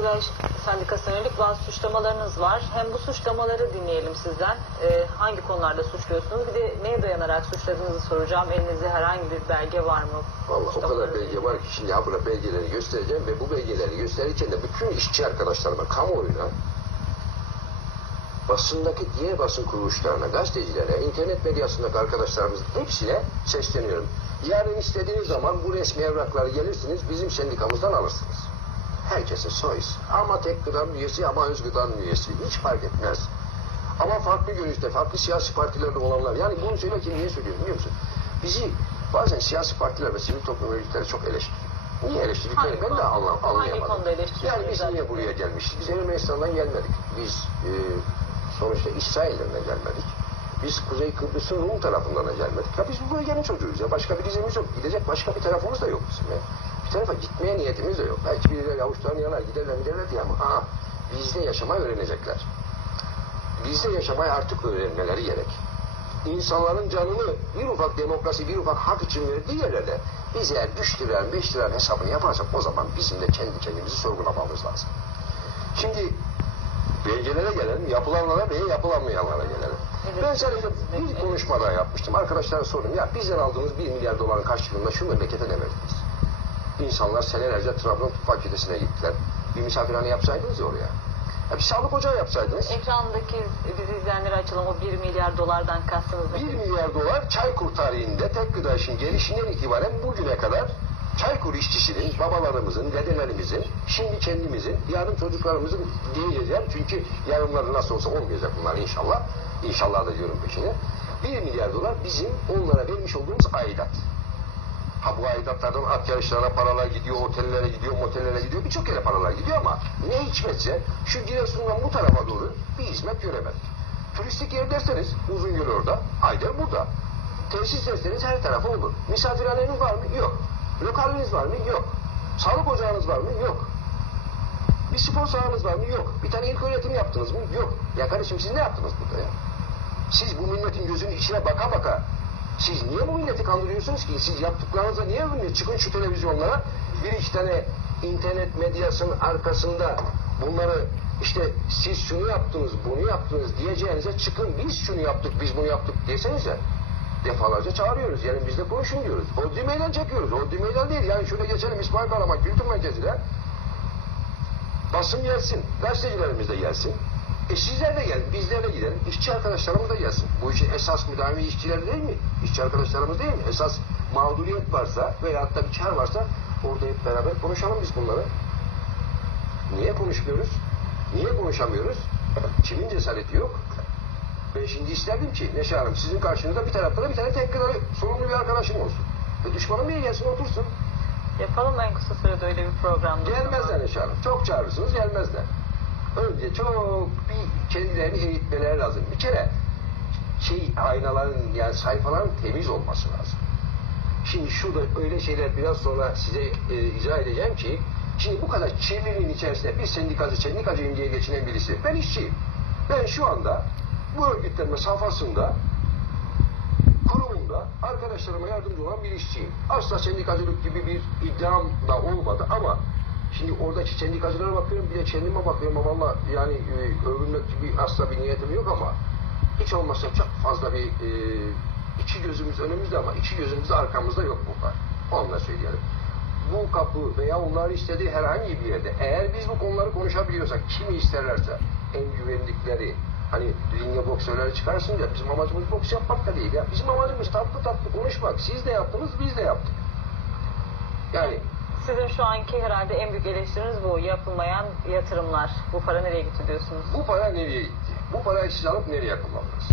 Gıda İş Sendikası'na yönelik bazı suçlamalarınız var. Hem bu suçlamaları dinleyelim sizden. Ee, hangi konularda suçluyorsunuz? Bir de neye dayanarak suçladığınızı soracağım. Elinizde herhangi bir belge var mı? Vallahi o kadar belge var ki şimdi ha burada belgeleri göstereceğim ve bu belgeleri gösterirken de bütün işçi arkadaşlarıma, kamuoyuna, basındaki diğer basın kuruluşlarına, gazetecilere, internet medyasındaki arkadaşlarımız hepsine sesleniyorum. Yarın istediğiniz zaman bu resmi evrakları gelirsiniz, bizim sendikamızdan alırsınız. Herkese soyuz. Ama tek gıdanın üyesi ama öz gıdanın üyesi. Hiç fark etmez. Ama farklı görüşte, farklı siyasi partilerde olanlar. Yani bunu söylerken niye söylüyorum biliyor musun? Bizi bazen siyasi partiler ve sivil toplum örgütleri çok eleştiriyor. Niye eleştirdiklerini Hangi ben de Hangi anlayamadım. konuda Yani biz niye buraya gelmişiz? Biz Ermenistan'dan gelmedik. Biz e, sonuçta İsrail'den de gelmedik. Biz Kuzey Kıbrıs'ın Rum tarafından da gelmedik. Ya biz bu bölgenin çocuğuyuz ya. Başka bir dizimiz yok. Gidecek başka bir tarafımız da yok bizim ya. Bir tarafa gitmeye niyetimiz de yok. Belki birileri avuçlarını yalar giderler giderler diye ama aa, bizde yaşamayı öğrenecekler. Bizde yaşamayı artık öğrenmeleri gerek. İnsanların canını bir ufak demokrasi, bir ufak hak için verdiği yerlerde biz eğer 3 liranın 5 liranın hesabını yaparsak o zaman bizim de kendi kendimizi sorgulamamız lazım. Şimdi belgelere gelelim, yapılanlara ve yapılanmayanlara gelelim. Evet. Ben sadece bir konuşma daha yapmıştım. Arkadaşlara sordum. Ya bizden aldığımız 1 milyar doların karşılığında şu memlekete ne verdiniz? İnsanlar senelerce Trabzon Fakültesi'ne gittiler. Bir misafirhane yapsaydınız ya oraya. Ya bir sağlık ocağı yapsaydınız. Ekrandaki bizi izleyenlere açılan o 1 milyar dolardan kastınız ne? 1 milyar dolar Çaykur tarihinde tek gıda işin gelişinden itibaren bugüne kadar Çaykur işçisinin, babalarımızın, dedelerimizin, şimdi kendimizin, yarın çocuklarımızın diyeceğim. Çünkü yarınları nasıl olsa olmayacak bunlar inşallah. İnşallah da diyorum peşine. 1 milyar dolar bizim onlara vermiş olduğumuz aidat. Ha bu aidatlardan at yarışlarına paralar gidiyor, otellere gidiyor, motellere gidiyor, birçok yere paralar gidiyor ama ne hikmetse şu Giresun'dan bu tarafa doğru bir hizmet göremedik. Turistik yer derseniz Uzungöl orada, Ayder burada. Tesis derseniz her tarafa olur. Misafirhaneniz var mı? Yok. Lokaliniz var mı? Yok. Sağlık ocağınız var mı? Yok. Bir spor sahanız var mı? Yok. Bir tane ilk öğretim yaptınız mı? Yok. Ya kardeşim siz ne yaptınız burada ya? Siz bu milletin gözünün içine baka baka siz niye bu milleti kandırıyorsunuz ki? Siz yaptıklarınıza niye övünüyor? Çıkın şu televizyonlara bir iki tane internet medyasının arkasında bunları işte siz şunu yaptınız, bunu yaptınız diyeceğinize çıkın biz şunu yaptık, biz bunu yaptık desenize. Defalarca çağırıyoruz. Yani biz de konuşun diyoruz. Hodri meydan çekiyoruz. Hodri meydan değil. Yani şöyle geçelim İsmail Karaman Kültür Merkezi'ne. Basın gelsin, gazetecilerimiz de gelsin. E sizler de gelin, bizler de gidelim. İşçi arkadaşlarımız da gelsin. Bu işin esas müdavimi işçiler değil mi? İşçi arkadaşlarımız değil mi? Esas mağduriyet varsa veya hatta bir kar varsa orada hep beraber konuşalım biz bunları. Niye konuşmuyoruz? Niye konuşamıyoruz? Kimin cesareti yok? Ben şimdi isterdim ki Neşe Hanım sizin karşınızda bir tarafta da bir tane tek kadar sorumlu bir arkadaşım olsun. Ve düşmanım niye gelsin otursun? Yapalım en kısa sürede öyle bir programda. Gelmezler Neşe Hanım. Çok çağırırsınız gelmezler. Önce çok bir kendilerini eğitmeleri lazım. Bir kere şey aynaların yani sayfaların temiz olması lazım. Şimdi şurada öyle şeyler biraz sonra size e, izah edeceğim ki şimdi bu kadar kirliliğin içerisinde bir sendikacı, sendikacıyım diye geçinen birisi. Ben işçiyim. Ben şu anda bu örgütlenme safhasında kurumumda arkadaşlarıma yardımcı olan bir işçiyim. Asla sendikacılık gibi bir iddiam da olmadı ama şimdi oradaki sendikacılara bakıyorum bir de kendime bakıyorum ama valla yani e, övünmek gibi asla bir niyetim yok ama hiç olmazsa çok fazla bir e, iki gözümüz önümüzde ama iki gözümüz arkamızda yok burada. Onu da söyleyelim. Bu kapı veya onları istediği herhangi bir yerde eğer biz bu konuları konuşabiliyorsak kimi isterlerse en güvendikleri hani ringe boksörleri çıkarsın ya bizim amacımız boks yapmak da değil ya. Bizim amacımız tatlı tatlı konuşmak. Siz de yaptınız biz de yaptık. Yani Sizin şu anki herhalde en büyük eleştiriniz bu. Yapılmayan yatırımlar. Bu para nereye gitti diyorsunuz? bu para nereye gitti? Bu parayı siz alıp nereye kullandınız?